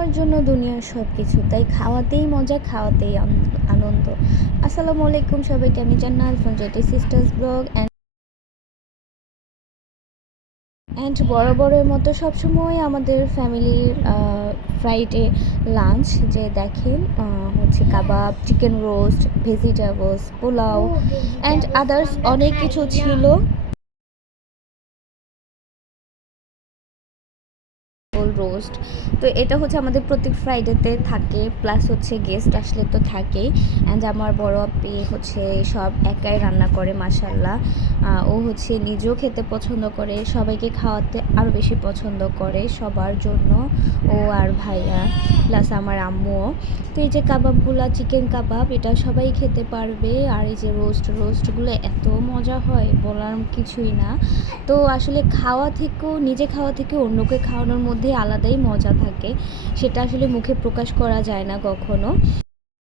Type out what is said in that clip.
খাওয়ার জন্য দুনিয়ার সব কিছু, তাই খাওয়াতেই মজা, খাওয়াতেই আনন্দ। আসসালামু আলাইকুম সবাইকে, আমি জান্নাত from jetty sisters blog and বরাবরের মতো সবসময় আমাদের ফ্যামিলির ফ্রাইডে লাঞ্চ যে দেখেন হচ্ছে kebab, chicken roast, vegetables, pulao and others অনেক কিছু ছিল। রোস্ট, তো এটা হচ্ছে আমাদের প্রত্যেক ফ্রাইডেতে থাকে, প্লাস হচ্ছে গেস্ট আসলে তো থাকেই। অ্যান্ড আমার বড় আপি হচ্ছে সব একাই রান্না করে মাশাল্লাহ। ও হচ্ছে নিজেও খেতে পছন্দ করে, সবাইকে খাওয়াতে আরও বেশি পছন্দ করে সবার জন্য, ও আর ভাইয়া প্লাস আমার আম্মুও। তো এই যে কাবাবগুলো, চিকেন কাবাব, এটা সবাই খেতে পারবে। আর এই যে রোস্টগুলো এত মজা হয়, বলার কিছুই না। তো আসলে নিজে খাওয়া থেকে অন্যকে খাওয়ানোর মধ্যে আলাদাই মজা থাকে, সেটা আসলে মুখে প্রকাশ করা যায় না কখনো।